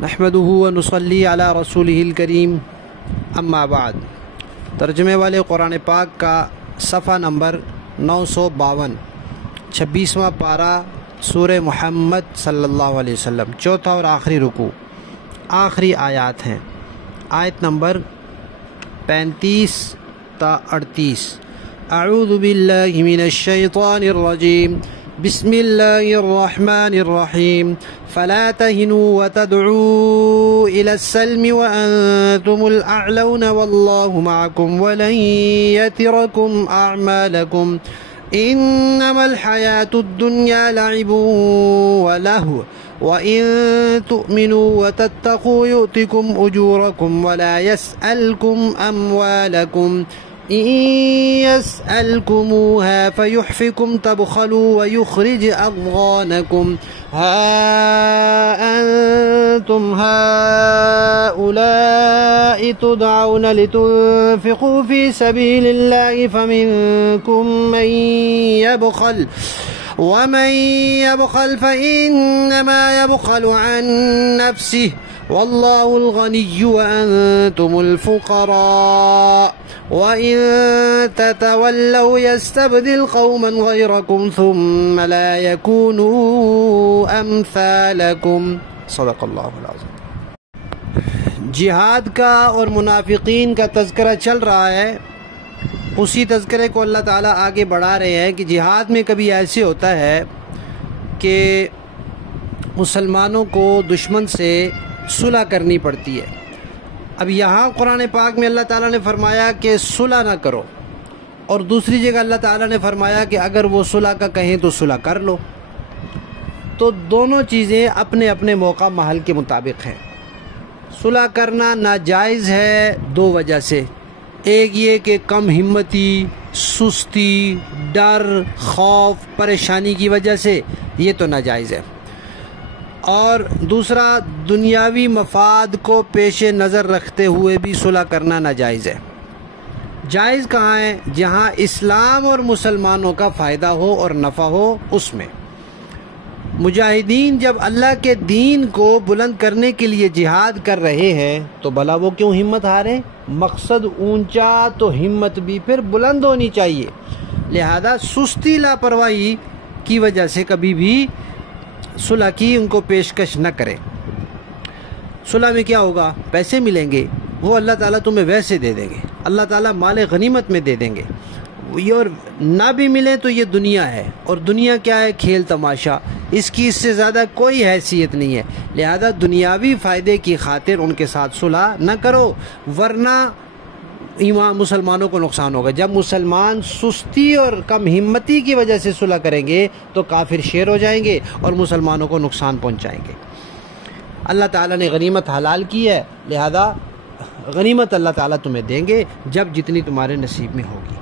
نحمدہ و نصلی علی رسولہ الکریم اما بعد۔ ترجمے والے قرآن پاک کا صفحہ نمبر 952، 26واں پارہ سورہ محمد صلی اللہ علیہ وسلم، چوتھا اور آخری رکوع، آخری آیات ہیں۔ آیت نمبر 35 تا 38۔ اعوذ باللہ من الشیطان الرجیم، بسم اللہ الرحمن الرحیم، فلا تهنوا وتدعوا إلى السلم وأنتم الأعلون والله معكم ولن يتركم أعمالكم إنما الحياة الدنيا لعب ولهو وإن تؤمنوا وتتقوا يؤتكم أجوركم ولا يسألكم أموالكم إن يسألكموها فيحفكم تبخلوا ويخرج أضغانكم ها أنتم هؤلاء تدعون لتنفقوا في سبيل الله فمنكم من يبخل ومن يبخل فإنما يبخل عن نفسه والله الغني وأنتم الفقراء وإن تتولوا يستبدل قوما غيركم ثم لا يكونوا أمثالكم۔ صدق اللہ العظیم۔ جہاد کا اور منافقین کا تذکرہ چل رہا ہے، اسی تذکرے کو اللہ تعالیٰ آگے بڑھا رہے ہیں کہ جہاد میں کبھی ایسے ہوتا ہے کہ مسلمانوں کو دشمن سے صلح کرنی پڑتی ہے۔ اب یہاں قرآن پاک میں اللہ تعالیٰ نے فرمایا کہ صلح نہ کرو، اور دوسری جگہ اللہ تعالیٰ نے فرمایا کہ اگر وہ صلح کا کہیں تو صلح کر لو۔ تو دونوں چیزیں اپنے اپنے موقع محل کے مطابق ہیں۔ صلح کرنا ناجائز ہے دو وجہ سے، ایک یہ کہ کم ہمتی، سستی، ڈر، خوف، پریشانی کی وجہ سے یہ تو ناجائز ہے، اور دوسرا دنیاوی مفاد کو پیش نظر رکھتے ہوئے بھی صلح کرنا ناجائز ہے۔ جائز کہاں ہے؟ جہاں اسلام اور مسلمانوں کا فائدہ ہو اور نفع ہو، اس میں۔ مجاہدین جب اللہ کے دین کو بلند کرنے کے لیے جہاد کر رہے ہیں تو بھلا وہ کیوں ہمت ہارے؟ مقصد اونچا تو ہمت بھی پھر بلند ہونی چاہیے، لہذا سستی لاپرواہی کی وجہ سے کبھی بھی صلح کی ان کو پیشکش نہ کریں۔ صلح میں کیا ہوگا؟ پیسے ملیں گے، وہ اللہ تعالیٰ تمہیں ویسے دے دیں گے، اللہ تعالیٰ مال غنیمت میں دے دیں گے، اور نہ بھی ملے تو یہ دنیا ہے، اور دنیا کیا ہے؟ کھیل تماشا، اس کی اس سے زیادہ کوئی حیثیت نہیں ہے، لہذا دنیاوی فائدے کی خاطر ان کے ساتھ صلح نہ کرو، ورنہ ایمان مسلمانوں کو نقصان ہوگا۔ جب مسلمان سستی اور کم ہمتی کی وجہ سے صلح کریں گے تو کافر شیر ہو جائیں گے اور مسلمانوں کو نقصان پہنچائیں گے۔ اللہ تعالیٰ نے غنیمت حلال کی ہے، لہذا غنیمت اللہ تعالیٰ تمہیں دیں گے جب جتنی تمہارے نصیب میں ہوگی۔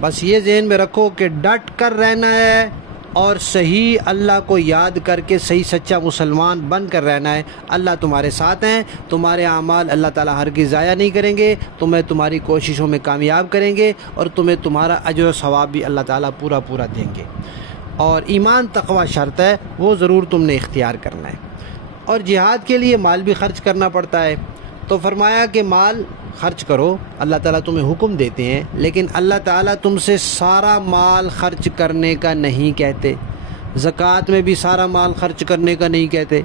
بس یہ ذہن میں رکھو کہ ڈٹ کر رہنا ہے اور صحیح اللہ کو یاد کر کے صحیح سچا مسلمان بن کر رہنا ہے۔ اللہ تمہارے ساتھ ہیں، تمہارے اعمال اللہ تعالیٰ ہرگز ضائع نہیں کریں گے، تمہیں تمہاری کوششوں میں کامیاب کریں گے، اور تمہیں تمہارا اجر و ثواب بھی اللہ تعالیٰ پورا پورا دیں گے۔ اور ایمان تقوی شرط ہے، وہ ضرور تم نے اختیار کرنا ہے۔ اور جہاد کے لیے مال بھی خرچ کرنا پڑتا ہے، تو فرمایا کہ مال خرچ کرو، اللہ تعالیٰ تمہیں حکم دیتے ہیں، لیکن اللہ تعالیٰ تم سے سارا مال خرچ کرنے کا نہیں کہتے، زکوٰۃ میں بھی سارا مال خرچ کرنے کا نہیں کہتے۔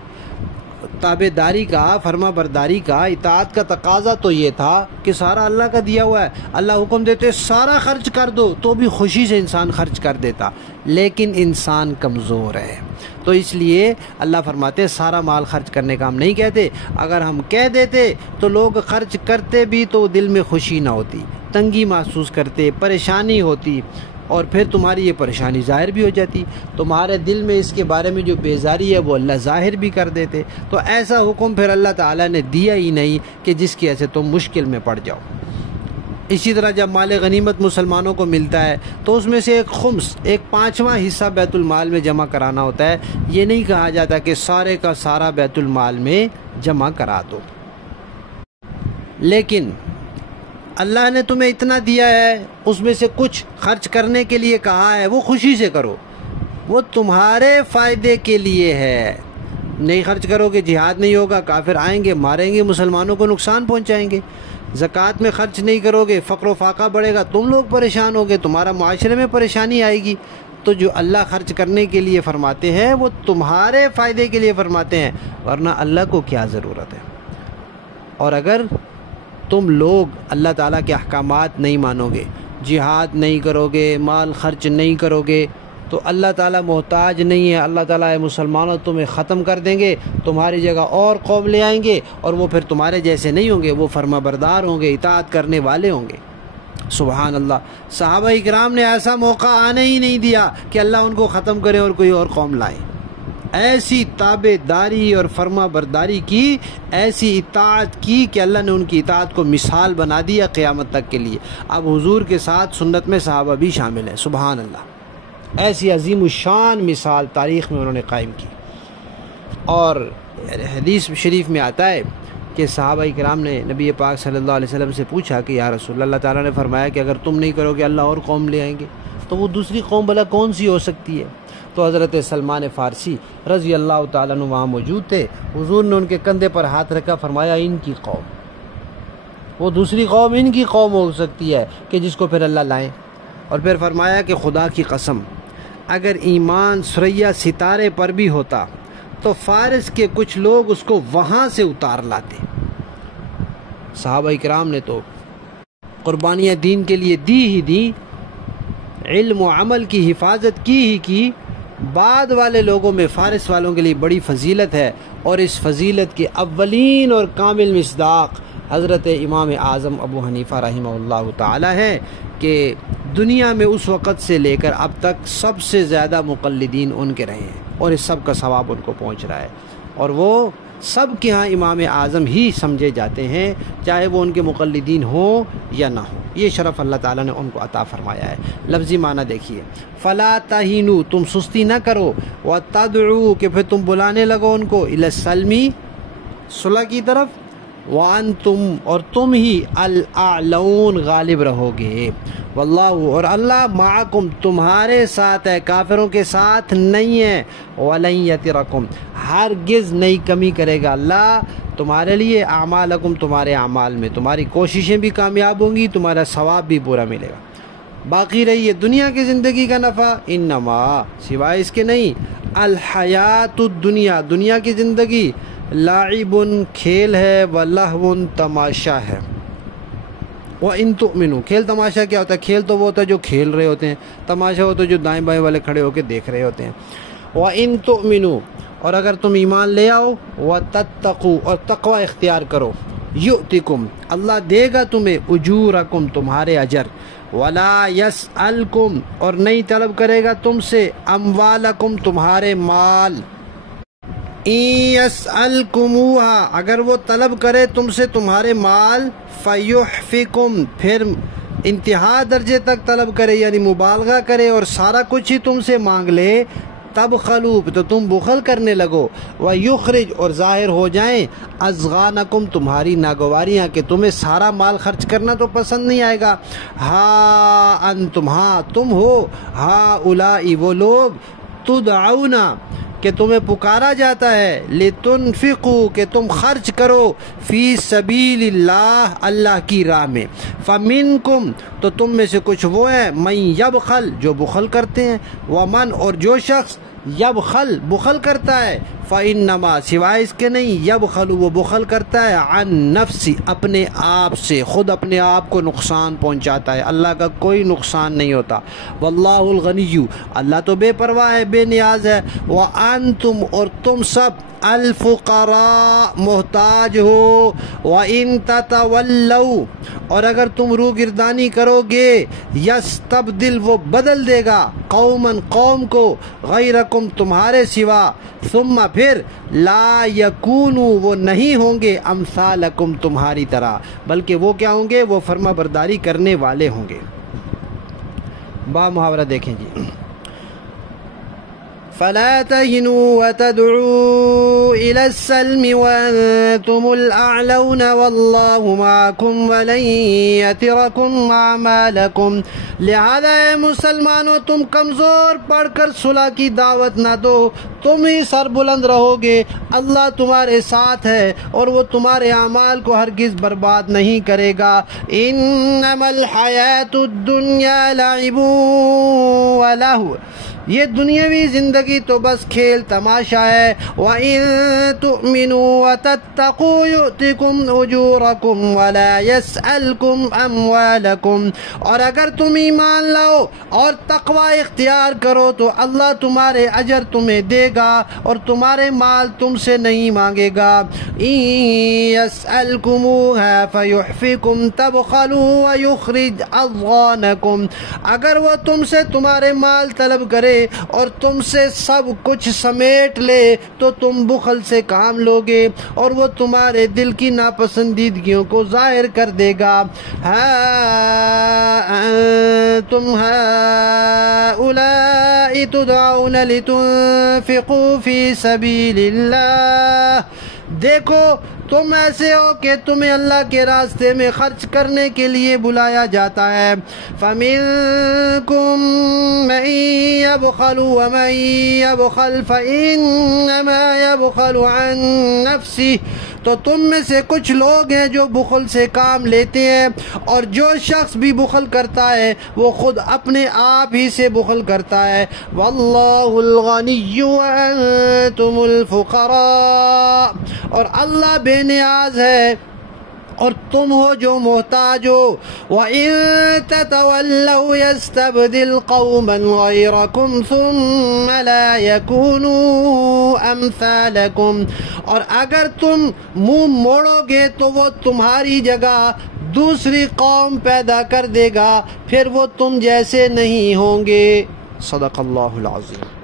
تابع داری کا، فرما برداری کا، اطاعت کا تقاضا تو یہ تھا کہ سارا اللہ کا دیا ہوا ہے، اللہ حکم دیتے سارا خرچ کر دو، تو بھی خوشی سے انسان خرچ کر دیتا، لیکن انسان کمزور ہے، تو اس لیے اللہ فرماتے سارا مال خرچ کرنے کا ہم نہیں کہتے، اگر ہم کہہ دیتے تو لوگ خرچ کرتے بھی تو دل میں خوشی نہ ہوتی، تنگی محسوس کرتے، پریشانی ہوتی، اور پھر تمہاری یہ پریشانی ظاہر بھی ہو جاتی، تمہارے دل میں اس کے بارے میں جو بیزاری ہے وہ اللہ ظاہر بھی کر دیتے، تو ایسا حکم پھر اللہ تعالیٰ نے دیا ہی نہیں کہ جس کی وجہ سے تم مشکل میں پڑ جاؤ۔ اسی طرح جب مال غنیمت مسلمانوں کو ملتا ہے تو اس میں سے ایک خمس، ایک پانچواں حصہ بیت المال میں جمع کرانا ہوتا ہے، یہ نہیں کہا جاتا کہ سارے کا سارا بیت المال میں جمع کرا دو، لیکن اللہ نے تمہیں اتنا دیا ہے، اس میں سے کچھ خرچ کرنے کے لیے کہا ہے، وہ خوشی سے کرو، وہ تمہارے فائدے کے لیے ہے، نہیں خرچ کرو گے جہاد نہیں ہوگا، کافر آئیں گے ماریں گے، مسلمانوں کو نقصان پہنچائیں گے۔ زکوٰۃ میں خرچ نہیں کرو گے، فقر و فاقہ بڑھے گا، تم لوگ پریشان ہوگے، تمہارا معاشرے میں پریشانی آئے گی۔ تو جو اللہ خرچ کرنے کے لیے فرماتے ہیں وہ تمہارے فائدے کے لیے فرماتے ہیں، ورنہ اللہ کو کیا ضرورت ہے۔ اور اگر تم لوگ اللہ تعالیٰ کے احکامات نہیں مانو گے، جہاد نہیں کرو گے، مال خرچ نہیں کرو گے، تو اللہ تعالیٰ محتاج نہیں ہے۔ اللہ تعالیٰ مسلمانوں تمہیں ختم کر دیں گے، تمہاری جگہ اور قوم لے آئیں گے، اور وہ پھر تمہارے جیسے نہیں ہوں گے، وہ فرما بردار ہوں گے، اطاعت کرنے والے ہوں گے۔ سبحان اللہ۔ صحابہ اکرام نے ایسا موقع آنے ہی نہیں دیا کہ اللہ ان کو ختم کرے اور کوئی اور قوم لائے۔ ایسی تابع داری اور فرما برداری کی، ایسی اطاعت کی کہ اللہ نے ان کی اطاعت کو مثال بنا دیا قیامت تک کے لیے۔ اب حضور کے ساتھ سنت میں صحابہ بھی شامل ہیں۔ سبحان اللہ، ایسی عظیم الشان مثال تاریخ میں انہوں نے قائم کی۔ اور حدیث شریف میں آتا ہے کہ صحابہ کرام نے نبی پاک صلی اللہ علیہ وسلم سے پوچھا کہ یا رسول اللہ تعالیٰ نے فرمایا کہ اگر تم نہیں کرو گے اللہ اور قوم لے آئیں گے، تو وہ دوسری قوم بھلا کون سی ہو سکتی ہے؟ تو حضرت سلمان فارسی رضی اللہ تعالیٰ عنہ وہاں موجود تھے۔ حضور نے ان کے کندھے پر ہاتھ رکھا، فرمایا ان کی قوم، وہ دوسری قوم ان کی قوم ہو سکتی ہے کہ جس کو پھر اللہ لائیں۔ اور پھر فرمایا کہ خدا کی قسم اگر ایمان ثریا ستارے پر بھی ہوتا تو فارس کے کچھ لوگ اس کو وہاں سے اتار لاتے۔ صحابہ اکرام نے تو قربانیاں دین کے لیے دی ہی دی، علم و عمل کی حفاظت کی ہی کی۔ بعد والے لوگوں میں فارس والوں کے لیے بڑی فضیلت ہے، اور اس فضیلت کے اولین اور کامل مصداق حضرت امام اعظم ابو حنیفہ رحمہ اللہ تعالی ہے کہ دنیا میں اس وقت سے لے کر اب تک سب سے زیادہ مقلدین ان کے رہے ہیں، اور اس سب کا ثواب ان کو پہنچ رہا ہے، اور وہ سب کے ہاں امام اعظم ہی سمجھے جاتے ہیں، چاہے وہ ان کے مقلدین ہوں یا نہ ہوں۔ یہ شرف اللہ تعالیٰ نے ان کو عطا فرمایا ہے۔ لفظی معنی دیکھیے، فلا تہینوا، تم سستی نہ کرو، وتدعوا، کہ پھر تم بلانے لگو ان کو، الی السلم، صلح کی طرف، وانتم، اور تم ہی الاعلون، غالب رہو گے، واللہ، اور اللہ، معکم، تمہارے ساتھ ہے، کافروں کے ساتھ نہیں ہے، ولن یترکم، ہرگز نہیں کمی کرے گا اللہ تمہارے لیے، اعمالکم، تمہارے اعمال میں، تمہاری کوششیں بھی کامیاب ہوں گی، تمہارا ثواب بھی پورا ملے گا۔ باقی رہی ہے دنیا کی زندگی کا نفع، انما، سوائے اس کے نہیں، الحیات الدنیا، دنیا کی زندگی، لاعب، کھیل ہے، ولہو، تماشا ہے، وَإِن تُؤْمِنُوا، کھیل تماشا کیا ہوتا ہے؟ کھیل تو وہ ہوتا ہے جو کھیل رہے ہوتے ہیں، تماشا ہوتا ہے جو دائیں بائیں والے کھڑے ہو کے دیکھ رہے ہوتے ہیں۔ وَإِن تُؤْمِنُوا، اور اگر تم ایمان لے آؤ، وَتَتَّقُوا، اور تقوی اختیار کرو، یؤتکم، اللہ دے گا تمہیں، اجورکم، تمہارے اجر، ولا یسألکم، اور نہیں طلب کرے گا تم سے، اموالکم، تمہارے مال، یسألکموہا، اگر وہ طلب کرے تم سے تمہارے مال، فیحفکم، پھر انتہا درجے تک طلب کرے، یعنی مبالغہ کرے اور سارا کچھ ہی تم سے مانگ لے، تبخلوا، تو تم بخل کرنے لگو، ویخرج، اور ظاہر ہو جائیں، اضغانکم، تمہاری ناگواریاں، کہ تمہیں سارا مال خرچ کرنا تو پسند نہیں آئے گا، ہاں انتم، ہاں تم ہو، ہاں اولائی، وہ لوگ، تدعون، کہ تمہیں پکارا جاتا ہے، لتنفقوا، کہ تم خرچ کرو، فی سبیل اللہ، اللہ کی راہ میں، فمنکم، تو تم میں سے کچھ وہ ہیں، من یبخل، جو بخل کرتے ہیں، ومن، اور جو شخص، یبخل، بخل کرتا ہے، فإنما، سوائے اس کے نہیں، یبخل، وہ بخل کرتا ہے، عن نفسی، اپنے آپ سے، خود اپنے آپ کو نقصان پہنچاتا ہے، اللہ کا کوئی نقصان نہیں ہوتا، واللہ الغنی، اللہ تو بے پرواہ ہے، بے نیاز ہے، وانتم، اور تم سب، الفقراء، محتاج ہو، وَإِن تَتَوَلَّوْا، اور اگر تم روگردانی کرو گے، یستبدل، وہ بدل دے گا، قوماً، قوم کو، غیرکم، تمہارے سوا، ثم، پھر، لا یکونوا، وہ نہیں ہوں گے، امثالکم، تمہاری طرح، بلکہ وہ کیا ہوں گے؟ وہ فرما برداری کرنے والے ہوں گے۔ با محاورہ دیکھیں جی، فلا تهنوا وتدعوا إلى السلم وأنتم الأعلون والله معكم ولن يتركم أعمالكم، لہذا اے مسلمانوں تم کمزور پڑھ کر صلح کی دعوت نہ دو، تم ہی سر بلند رہو گے، اللہ تمہارے ساتھ ہے اور وہ تمہارے اعمال کو ہرگز برباد نہیں کرے گا۔ انما الحیات الدنیا لعب ولہو، یہ دنیاوی زندگی تو بس کھیل تماشا ہے۔ وَإِن تُؤْمِنُوا وَتَتَّقُوا يُؤْتِكُمْ أُجُورَكُمْ وَلَا يَسْأَلْكُمْ أَمْوَالَكُمْ، اور اگر تم ایمان لاؤ اور تقوی اختیار کرو تو اللہ تمہارے اجر تمہیں دے گا اور تمہارے مال تم سے نہیں مانگے گا۔ إِن يَسْأَلْكُمُوهَا فَيُحْفِكُمْ تَبْخَلُوا وَيُخْرِجْ أَضْغَانَكُمْ، اگر وہ تم سے تمہارے مال طلب کرے اور تم سے سب کچھ سمیٹ لے تو تم بخل سے کام لوگے اور وہ تمہارے دل کی ناپسندیدگیوں کو ظاہر کر دے گا۔ ہا انتم ہؤلاء تدعون لتنفقوا فی سبیل اللہ، دیکھو تم ایسے ہو کہ تمہیں اللہ کے راستے میں خرچ کرنے کے لیے بلایا جاتا ہے۔ فَمِنكُم مَّن يَبْخَلُ وَمَن يَبْخَلْ فَإِنَّمَا يَبْخَلُ عَن نَّفْسِهِ، تو تم میں سے کچھ لوگ ہیں جو بخل سے کام لیتے ہیں، اور جو شخص بھی بخل کرتا ہے وہ خود اپنے آپ ہی سے بخل کرتا ہے۔ وَاللَّهُ الْغَنِيُّ وَأَنتُمُ الْفُقَرَاءُ، اور اللہ بے نیاز ہے اور تم ہو جو محتاج ہو۔ وَإِن تَتَوَلَّوْا يَسْتَبْدِلْ قَوْمًا غَيْرَكُمْ ثُمَّ لَا يَكُونُوا أَمْثَالَكُمْ، اور اگر تم منہ موڑو گے تو وہ تمہاری جگہ دوسری قوم پیدا کر دے گا، پھر وہ تم جیسے نہیں ہوں گے۔ صدق اللہ العظیم۔